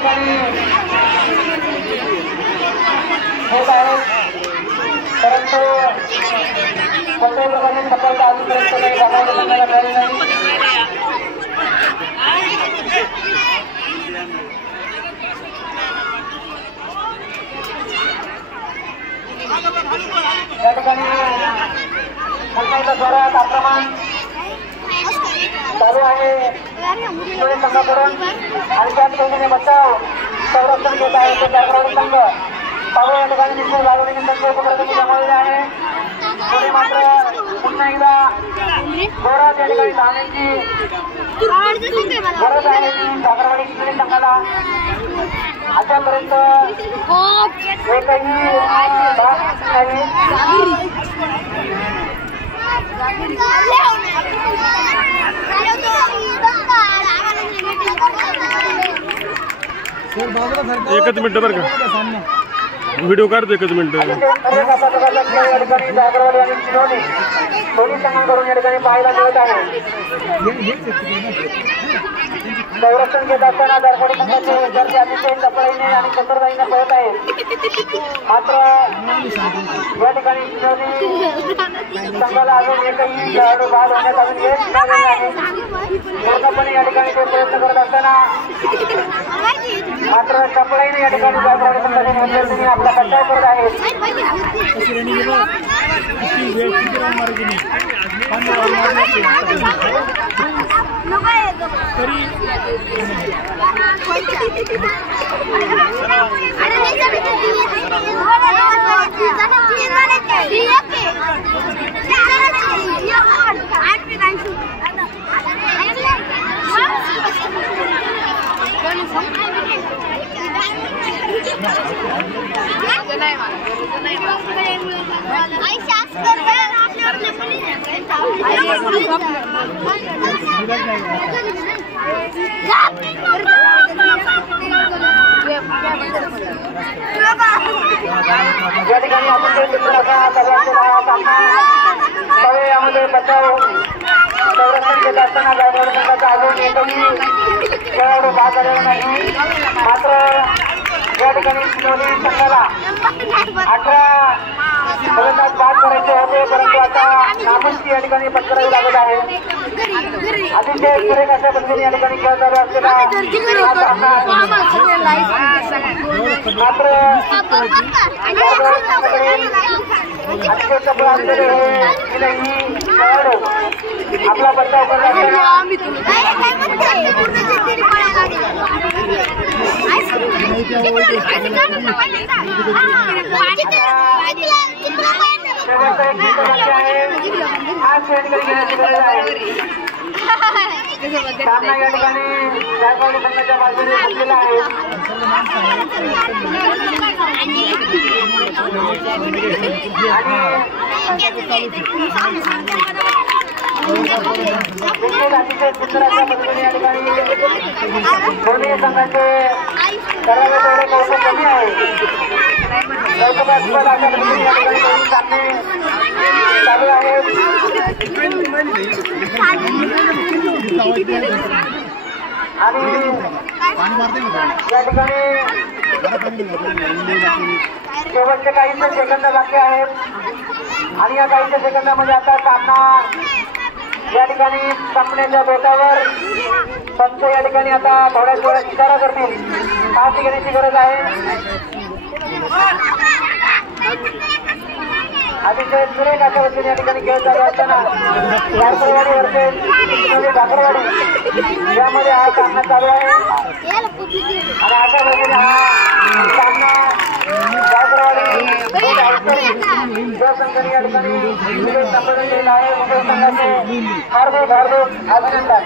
ठिकाणी होत आहेत, परंतु कोणत्याही प्रकारची सफलता अजूनपर्यंत काही गावाला सांगायला मिळाली नाही. या ठिकाणी मुंबईच्या जोरात आक्रमण चालू आहे संघाकडून आणि त्याच पद्धतीने बचाव संरक्षण घेत आहे ते जागरण संघ पाहू. या ठिकाणी दिसून लागलेली उपक्रम जमवलेले आहे. पुढे मात्र पुन्हा एकदा जोरात या ठिकाणी धावण्याची गरज आहे सागरवाडी क्रीडा संघाला. आतापर्यंत एकही भाग नाही. एकच मिनिट बरं का, व्हिडिओ काढतो एकच मिनिट. जागरवाडी आणि चिरोली दोन्ही संघांकडून या ठिकाणी पाहायला मिळत आहे. संरक्षण घेत असताना दरवडी संघाचे विद्यार्थी अतिशय चपळीने आणि कतरबाईने पळत आहेत. मात्र या ठिकाणी चिरोली संघाला अजून एकही खेळाडू बाद होण्यात अजून यश मिळालेले आहे. पूर्णपणे या ठिकाणी ते प्रयत्न करत असताना मात्र चपळीने या ठिकाणी जागरवाडी संघाचे विद्यार्थी आपला बचाव करत आहेत. या ठिकाणी आपण यामध्ये बचाव संरक्षण घेत असताना जागरवाडी संघाचा अजून एकही खेळाडू बाद झालेला नाही. मात्र या ठिकाणी चिरोली संघाला 18 फलंदाज बाद करायचे होते, परंतु आता नामंची या ठिकाणी पत्करावी लागत आहे. अतिशय सुरेख अशा पद्धतीने या ठिकाणी खेळ चालू असलेला मात्र अतिशय चपळ असलेले हे खेळाडू आपला बचाव करण्यात आज खेळकरी घेण्याची गरज आहे. सामना या ठिकाणी जागरवाडी संघाच्या बाजूने जिंकलेला आहे. अतिशय सुंदर अशा पद्धतीने या ठिकाणी दोन्ही संघाचे करावे तेवढे कौतुक कमी आहे. कौतुकास्पद अशा पद्धतीने या ठिकाणी दोन्ही सामने चालू आहेत. आणि या ठिकाणी शेवटचे काहीशे सेकंद बाकी आहेत आणि या काहीशे सेकंदामध्ये आता सामना या ठिकाणी संपण्याच्या बेटावर पंच या ठिकाणी आता थोड्याच वेळात इशारा करतील. फास घेण्याची गरज आहे. अतिशय सुरेख अशा पद्धतीने या ठिकाणी खेळ चालू असताना जागरवाडी वर्सेस जागरवाडी यामध्ये हा सामना चालू आहे. आणि अशा पद्धतीने हा सामना जागरवाडी संघाने या ठिकाणी संबोधन केलेला आहे. संघाचे हार्दिक अभिनंदन.